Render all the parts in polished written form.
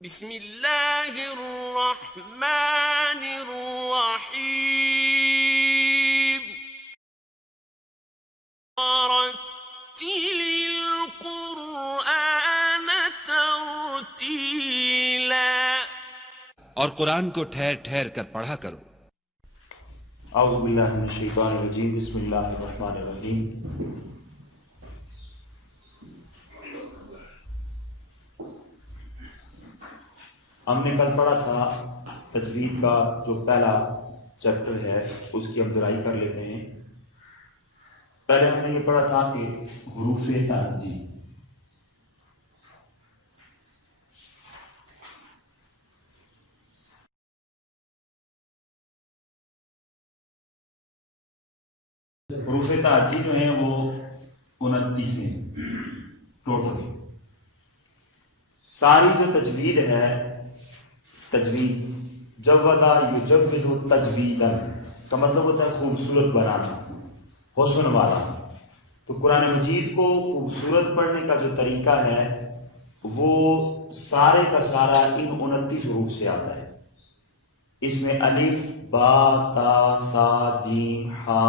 بسم اللہ الرحمن الرحیم ورتل القرآن ترتیلا، اور قرآن کو ٹھہر ٹھہر کر پڑھا کرو۔ اعوذ باللہ من الشیطان الرجیم، بسم اللہ الرحمن الرحیم۔ ہم نے کل پڑھا تھا تجوید کا جو پہلا چیپٹر ہے اس کی ہم برائی کر لیتے ہیں۔ پہلے ہم نے یہ پڑھا تھا کہ حروف تعجی، حروف تعجی جو ہیں وہ 29 ہیں ٹوٹل۔ ساری جو تجوید ہے، تجوید جودا یجود تجویدا کا مطلب ہوتا ہے خوبصورت بنانا، حسن والا۔ تو قرآن مجید کو خوبصورت پڑھنے کا جو طریقہ ہے وہ سارے کا سارا ان 29 حروف سے آتا ہے۔ اس میں الف، با، تا، ثا، جیم، ہا،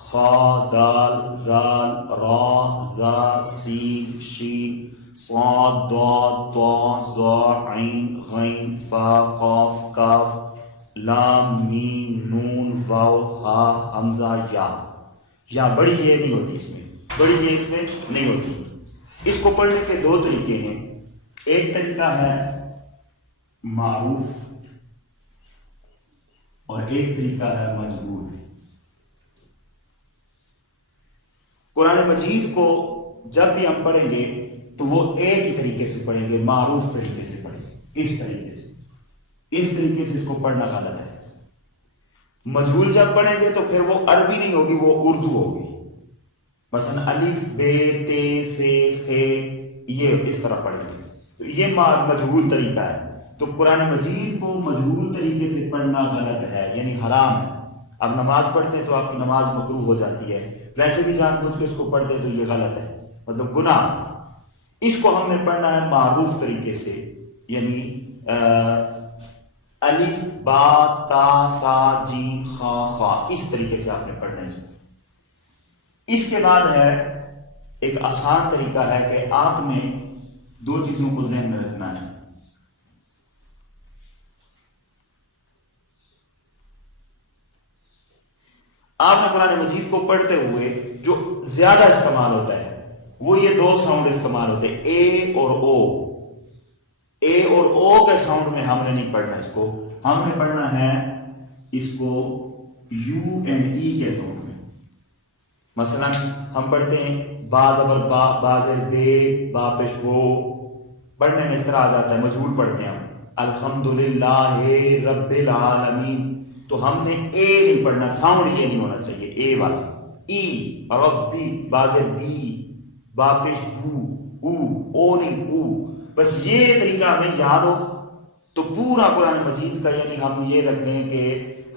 خا، دال، ذال، را، زا، سین، شین، صاد، ضاد، طا، ظا، عین، غین، فا، قاف، کاف، لام، میم، نون، واو، ہا، حمزہ، یا بڑی یہ نہیں ہوتی، اس میں بڑی یہ اس میں نہیں ہوتی۔ اس کو پڑھنے کے دو طریقے ہیں۔ ایک طریقہ ہے معروف اور ایک طریقہ ہے مجبور۔ قرآن مجید کو جب بھی ہم پڑھیں گے تو وہ ایک ہی طریقے سے پڑھیں گے، معروف طریقے سے پڑھیں گے، اس طریقے سے۔ اس طریقے سے اس کو پڑھنا غلط ہے۔ مجہول جب پڑھیں گے تو پھر وہ عربی نہیں ہوگی، وہ اردو ہوگی۔ مثلا الف، بے، تے، سے، خے، یہ اس طرح پڑھیں گے، تو یہ مجہول طریقہ ہے۔ تو قرآن مجید کو مجہول طریقے سے پڑھنا غلط ہے، یعنی حرام ہے۔ اب نماز پڑھتے ہیں تو آپ کی نماز مکروہ ہو جاتی ہے، ویسے بھی جان بوجھ کے اس کو پڑھتے ہیں تو یہ غلط ہے، مطلب گناہ۔ اس کو ہم نے پڑھنا ہے معروف طریقے سے، یعنی الف، با، تا، ثا، جیم، خا، خا، اس طریقے سے آپ نے پڑھنا ہے۔ اس کے بعد ہے ایک آسان طریقہ ہے کہ آپ نے دو چیزوں کو ذہن میں رکھنا ہے۔ آپ نے قرآن مجید کو پڑھتے ہوئے جو زیادہ استعمال ہوتا ہے وہ یہ دو ساؤنڈ استعمال ہوتے ہیں، اے اور او۔ اے اور او کے ساؤنڈ میں ہم نے نہیں پڑھنا، اس کو ہم نے پڑھنا ہے اس کو یو اینڈ ای کے ساؤنڈ میں۔ مثلا ہم پڑھتے ہیں با زبر با، با زیر بے، با پیش بو، پڑھنے میں اس طرح آ جاتا ہے، مجہول پڑھتے ہیں ہم الحمدللہ رب العالمین، تو ہم نے اے نہیں پڑھنا، ساؤنڈ یہ نہیں ہونا چاہیے اے والا۔ ای، ربی، با زیر بی، با پیش بو، او نہیں او۔ بس یہ طریقہ ہمیں یاد ہو تو پورا قرآن مجید کا، یعنی ہم یہ رکھ لیں کہ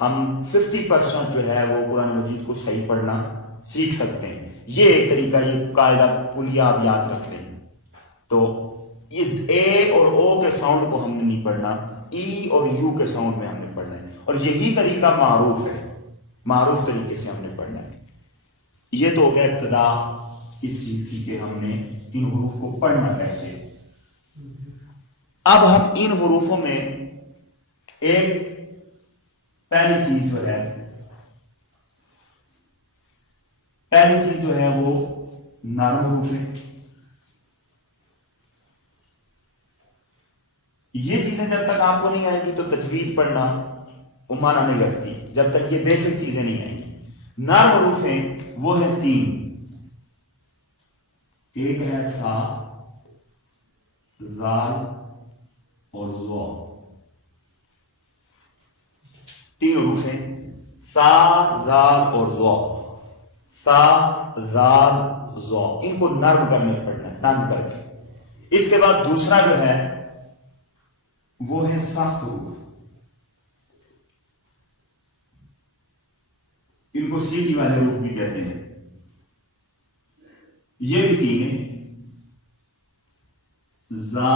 ہم 50% جو ہے وہ قرآن مجید کو صحیح پڑھنا سیکھ سکتے ہیں۔ یہ ایک طریقہ، یہ قاعدہ کلیہ آپ یاد رکھ لیں۔ تو یہ اے اور او کے ساؤنڈ کو ہم نے نہیں پڑھنا، ای اور یو کے ساؤنڈ میں ہم نے پڑھنا ہے، اور یہی طریقہ معروف ہے، معروف طریقے سے ہم نے پڑھنا ہے۔ یہ تو ہو گیا ابتدا اس چیز کی کہ ہم نے ان حروف کو پڑھنا کیسے۔ اب ہم ان حروفوں میں ایک پہلی چیز جو ہے وہ نرم حروف ہے۔ یہ چیزیں جب تک آپ کو نہیں آئیں گی تو تجوید پڑھنا وہ معنی نہیں رکھتی، جب تک یہ بیسک چیزیں نہیں آئیں گی۔ نرم حروف ہیں وہ ہیں 3، ایک ہے سا، زال اور ظا۔ 3 حروف ہیں، سا، زال اور ظا، سا، زال، ظا، ان کو نرم کرنے پڑنا ہے، نرم کر کے۔ اس کے بعد دوسرا جو ہے وہ ہے سخت حروف، ان کو سیٹی والے حروف بھی کہتے ہیں۔ یہ بھی 3 ہیں، زا،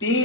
3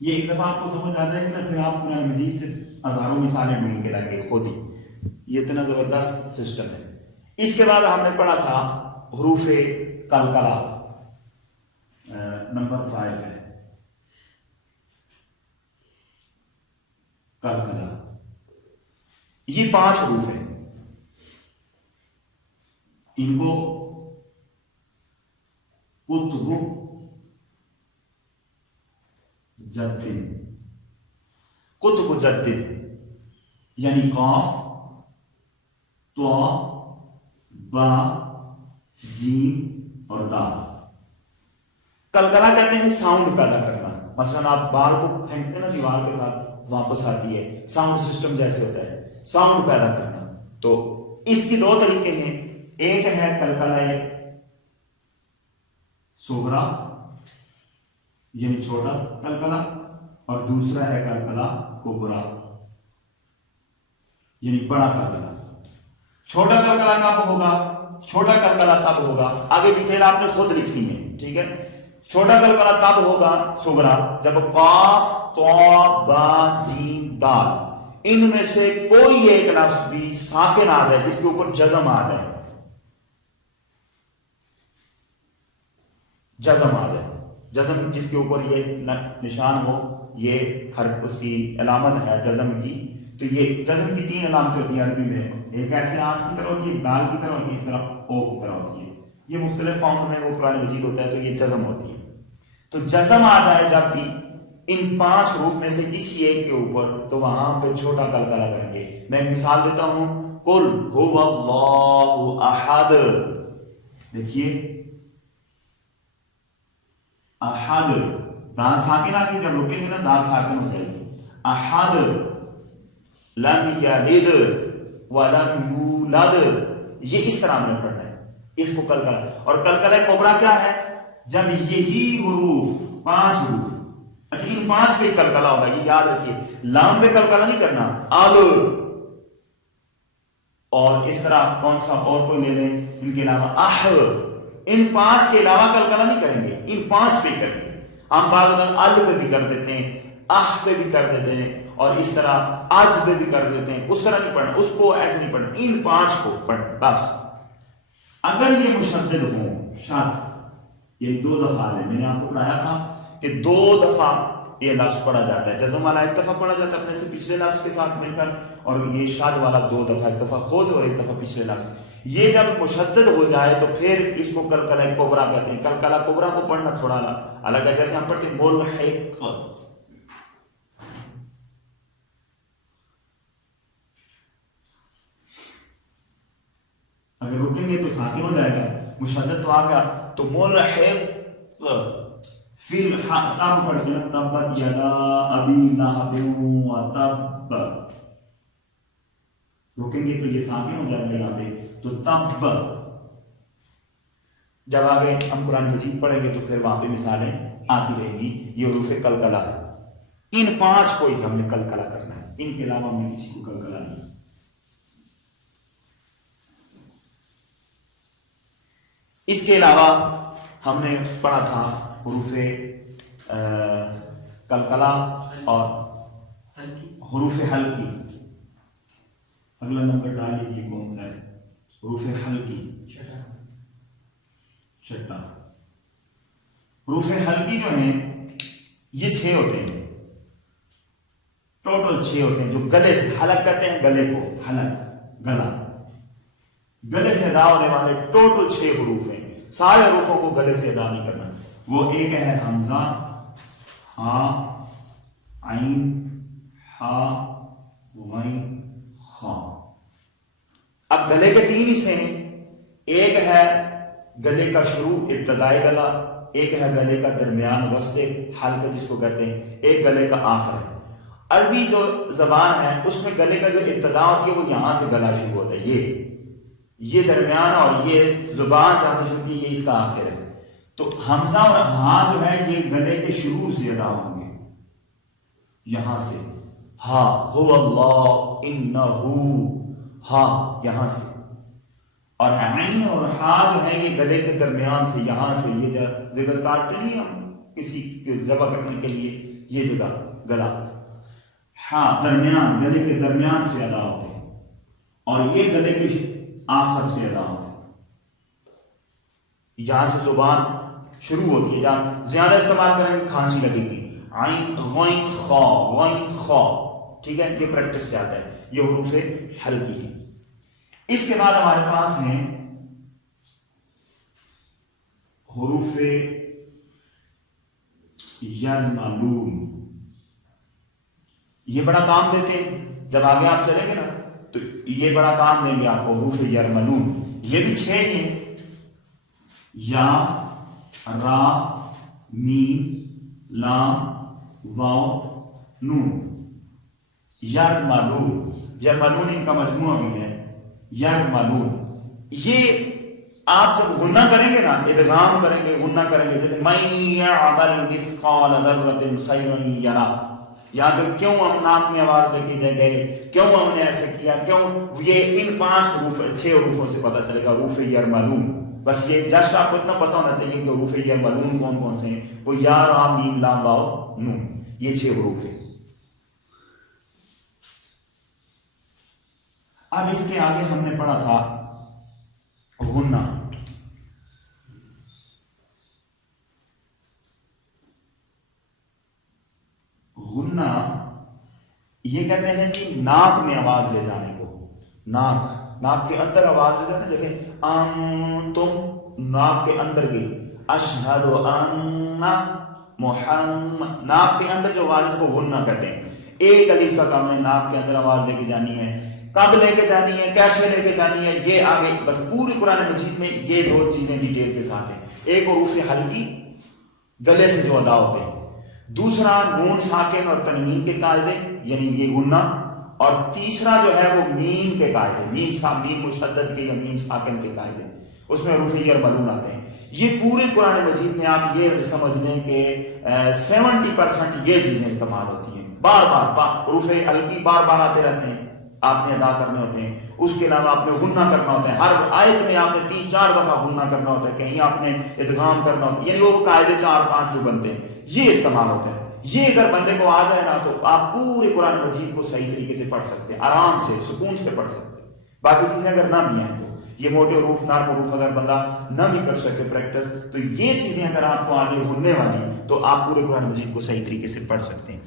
یہ ایک دفعہ آپ کو سمجھ آ جائے گا پھر آپ قرآن مجید سے ہزاروں مثالیں ڈھونڈ کے لائیں گے خود ہی. یہ اتنا زبردست سسٹم ہے. اس کے بعد ہم نے پڑھا تھا حروف قلقلہ، نمبر 5 ہے قلقلہ. یہ 5 حروف ہیں، ان کو قطب جد، قطب جد یعنی قاف، تو، با، جیم اور دال. قلقلہ کہتے ہیں ساؤنڈ پیدا کرنا. مثلا آپ بال کو پھینکتے نا دیوار کے ساتھ واپس آتی ہے، ساؤنڈ سسٹم جیسے ہوتا ہے، ساؤنڈ پیدا کرنا. تو اس کی 2 طریقے ہیں. ایک ہے قلقلہ صغرا یعنی چھوٹا قلقلہ، اور دوسرا ہے قلقلہ کبرا یعنی بڑا قلقلہ. چھوٹا قلقلہ کب ہوگا؟ چھوٹا قلقلہ تب ہوگا، آگے ڈیٹیل آپ نے خود لکھنی ہے، ٹھیک ہے. چھوٹا قلقلہ تب ہوگا صغرا جب قاف، تو، با، جیم، دال ان میں سے کوئی ایک لفظ بھی ساکن آ جائے جس کے اوپر جزم آ جائے، جزم آ جائے، جزم جس کے اوپر یہ نشان ہو، یہ ہر اس کی علامت ہے جزم کی. تو یہ جزم کی 3 علامتیں ہوتی ہیں عربی میں. ایک ایسے آنکھ کی طرح ہوتی ہے، دال کی طرح ہوتی ہے، اس طرح او کی طرح ہوتی ہے. یہ مختلف فارم میں وہ قرآن مجید ہوتا ہے تو یہ جزم ہوتی ہے. تو جزم آ جائے جب بھی ان 5 حروف میں سے کسی ایک کے اوپر تو وہاں پہ چھوٹا قلقلہ کریں گے. میں ایک مثال دیتا ہوں، قل هو اللہ احد. دیکھیے احد، دال ساکن آ گئی، جب رکیں گے نا دال ساکن ہو جائے گی. احد، لم یلد ولم یولد، یہ اس طرح ہم نے پڑھنا ہے اس کو قلقلہ. اور قلقلہ کبرا کیا ہے؟ جب یہی حروف 5 حروف، اچھا ان 5 پہ قلقلہ ہوگا، یہ یاد رکھیے. لام پہ قلقلہ نہیں کرنا، اب اور اس طرح کون سا اور کوئی لے لیں ان کے علاوہ اح، ان 5 کے علاوہ قلقلہ نہیں کریں گے، ان 5 پہ کریں گے. ہم بعض اوقات ال پہ بھی کر دیتے ہیں، اح پہ بھی کر دیتے ہیں، اور اس طرح از پہ بھی کر دیتے ہیں. اس طرح نہیں پڑھنا، اس کو ایسے نہیں پڑھنا، ان 5 کو پڑھنا بس. اگر یہ مشدد ہوں، شد یعنی 2 دفعہ ہے، میں نے آپ کو پڑھایا تھا کہ 2 دفعہ یہ لفظ پڑھا جاتا ہے. جزم والا 1 دفعہ پڑھا جاتا ہے اپنے سے پچھلے لفظ کے ساتھ مل کر، اور یہ شاد والا 2 دفعہ، 1 دفعہ خود اور 1 دفعہ پچھلے لفظ. یہ جب مشدد ہو جائے تو پھر اس کو قلقلہ کبرا کہتے ہیں. قلقلہ کبرا کو پڑھنا تھوڑا الگ ہے، جیسے ہم پڑھتے ہیں ملحق. اگر رکیں گے تو ساکن ہو جائے گا، مشدد تو آ گیا تو ملحق. پھر تب پڑھتے ہیں تبت یدا ابی لہب وتب، رکیں گے تو یہ ساکن ہو جائے گا یہاں پہ تو تب. جب آگے ہم قرآن مجید پڑھیں گے تو پھر وہاں پہ مثالیں آتی رہیں گی. یہ حروف قلقلہ ہے، ان 5 کو ہی ہم نے قلقلہ کرنا ہے، ان کے علاوہ ہم نے کسی کو قلقلہ نہیں. اس کے علاوہ ہم نے پڑھا تھا حروف قلقلہ اور حروف حلقی. اگلا نمبر ڈال لیجیے کون سا ہے؟ حروف حلقی، چھٹا. حروف حلقی جو ہیں یہ 6 ہوتے ہیں، ٹوٹل 6 ہوتے ہیں، جو گلے سے، حلق کہتے ہیں گلے کو، حلق گلا، گلے سے ادا ہونے والے ٹوٹل 6 حروف ہیں. سارے حروفوں کو گلے سے ادا نہیں کرنا. وہ ایک ہے حمزہ، ہا، عین، ہا، غین، خا. اب گلے کے 3 حصے ہیں، ایک ہے گلے کا شروع ابتدائی گلا، ایک ہے گلے کا درمیان وسط حلق جس کو کہتے ہیں، ایک گلے کا آخر ہے. عربی جو زبان ہے اس میں گلے کا جو ابتدا ہوتی ہے وہ یہاں سے گلا شروع ہوتا ہے، یہ درمیان، اور یہ زبان جہاں سے شروع کی یہ اس کا آخر ہے. تو حمزہ اور ہاں جو ہے یہ گلے کے شروع سے ادا ہوں گے، یہاں سے ہا ہو اللہ انہو، ہا یہاں سے. اور عین اور ہا جو ہے یہ گلے کے درمیان سے، یہاں سے. یہ جگہ کاٹتے نہیں ہم کسی ذبح کرنے کے لیے یہ جگہ گلا، ہاں درمیان، گلے کے درمیان سے ادا ہوتے ہیں، اور یہ گلے کے آخر سے ادا ہوتے ہیں، جہاں سے زبان شروع ہوتی ہے، جہاں زیادہ استعمال کریں گے کھانسی لگے گی، عین غین خا، غین خا، ٹھیک ہے، یہ پریکٹس سے آتا ہے، یہ حروف حلقی ہے۔ اس کے بعد ہمارے پاس ہیں حروف یرملون، یہ بڑا کام دیتے ہیں، جب آگے آپ چلیں گے نا تو یہ بڑا کام دیں گے آپ کو، حروف یرملون، یہ بھی 6 ہی ہیں، یا، را، میم، لام، واو، نون، یرملون، یرملون ان کا مجموعہ بھی ہے، یرملون۔ یہ آپ جب غنہ کریں گے نا، ادغام کریں گے، غنہ کریں گے، جیسے من یعمل مثقال ذرۃ خیرا یرہ، یہاں پہ کیوں ہم ناک میں آواز لے کے گئے، کیوں ہم نے ایسے کیا، کیوں، یہ ان 5 حروف 6 حروفوں سے پتہ چلے گا حروف یرملون۔ بس یہ جسٹ آپ کو اتنا پتہ ہونا چاہیے کہ حروف یرملون کون کون سے ہیں، وہ یا، را، میم، لام، واو، نون، یہ 6 حروف ہیں۔ اب اس کے آگے ہم نے پڑھا تھا غنہ، غنہ یہ کہتے ہیں جی ناک میں آواز لے جانے کو، ناک کے اندر آواز لے جاتے ہیں، جیسے تم ناک کے اندر گئی، اشہد ان محمد، ناک کے اندر جو آواز کو غنہ کہتے ہیں۔ ایک الف کا کام ہے، ناک کے اندر آواز لے کے جانی ہے، کب لے کے جانی ہے، کیسے لے کے جانی ہے، یہ آگے بس پوری قرآن مجید میں یہ 2 چیزیں ڈیٹیل کے ساتھ ہیں، ایک حروف حلقی گلے سے جو ادا ہوتے ہیں، دوسرا نون ساکن اور تنوین کے قاعدے یعنی یہ غنہ، اور تیسرا جو ہے وہ میم کے قاعدے، میم مشدد کے یا میم ساکن کے قاعدے، اس میں حروف یرملون آتے ہیں۔ یہ پورے قرآن مجید میں آپ یہ سمجھ لیں کہ 70% یہ چیزیں استعمال ہوتی ہیں، بار بار حروف حلقی بار بار آتے رہتے ہیں، آپ نے ادا کرنے ہوتے ہیں، اس کے علاوہ آپ نے غنہ کرنا ہوتا ہے، ہر آیت میں آپ نے 3-4 دفعہ غنہ کرنا ہوتا ہے، کہیں آپ نے ادغام کرنا ہوتا ہے، یعنی وہ قاعدے 4-5 جو بنتے ہیں یہ استعمال ہوتے ہیں۔ یہ اگر بندے کو آ جائے نا تو آپ پورے قرآن مجید کو صحیح طریقے سے پڑھ سکتے ہیں، آرام سے سکون سے پڑھ سکتے ہیں۔ باقی چیزیں اگر نہ بھی آئیں تو یہ موٹے حروف، نرم حروف اگر بندہ نہ بھی کر سکے پریکٹس، تو یہ چیزیں اگر آپ کو آ جائے غننے والی تو آپ پورے قرآن مجید کو صحیح طریقے سے پڑھ سکتے ہیں۔